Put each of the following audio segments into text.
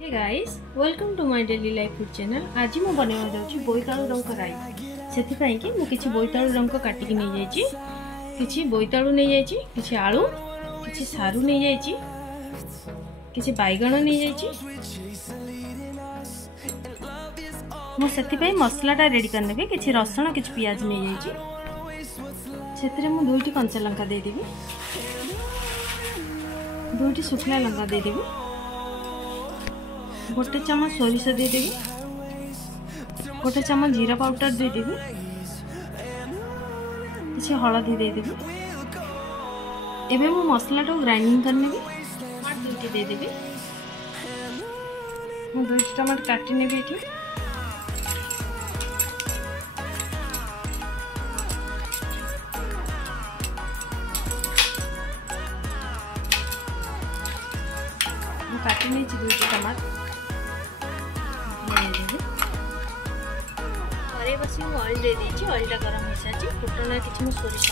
Hey guys welcome to my daily life food channel. आज मु बनवा जाउची बोईताळु रंग राई। सेथि पई कि मु किछि बोईताळु रंग काटिक नै जाइछि, किछि बोईताळु नै जाइछि, किछि आलू, किछि सारू नै जाइछि, किछि बैगण नै जाइछि। मु सेथि पई मसलाटा रेडी कर नेबे। किछि रसुण, किछि प्याज नै जाइछि। सेथिरे मु दुईटी कंचा लंका दे देबी, दुईटी सुखला लंका दे देबी, गोटे चम्मच सोरिष दे देबी, गोटे चम्मच जीरा पाउडर दे देबी, किसी हलदी दे देबी। एबे मु मसला तो ग्राइंडिंग कर नेबी। टमाटर दुईटी दे देबी। मु दुईटी टमाटर काटी नेबी एठी। मु काटी नेछि दुईटी टमाटर। घरे बस ऑयल दे दीजिए। ऑयल गरम हो सारी फुटना कि सोरिष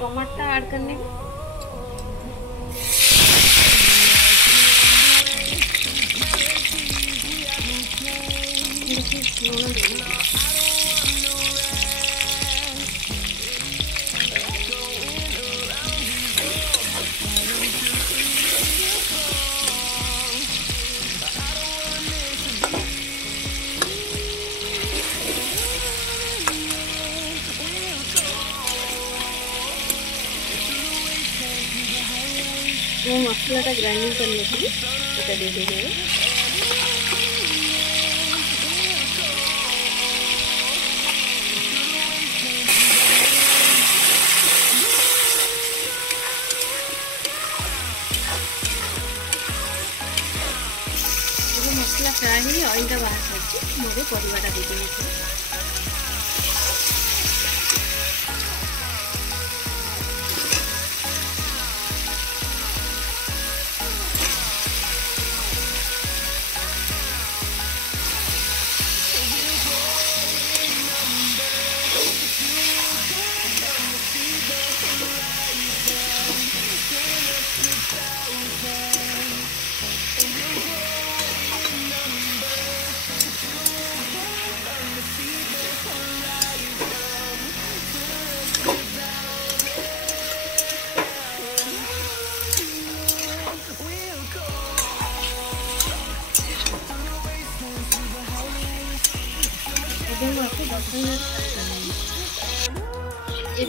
टमाटर ऐड करने लूण देंगे। वो मसलाटा ग्राइंडिंग करने के लिए दे देंगे। मसला फ्राए ही ऑयल बाहर सारी मोरे परिवाटा दे देंगे।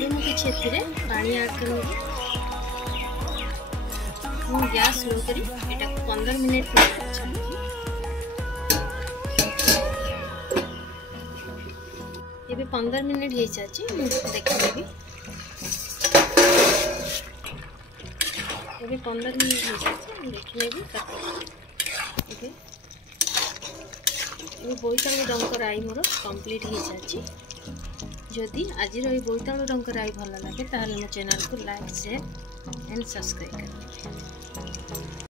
मुझे पानी ऐड कर गैस स्लो करी 15 मिनट ये 15 मिनट हो सारी देखी। ये 15 मिनट हो सारी देखी। बोईताळु रंग राई मोर कंप्लीट हो सारी। जदि आज बोईताळु रंग राई भल लगे ताहले मो चैनल को लाइक शेयर एंड सब्सक्राइब करें।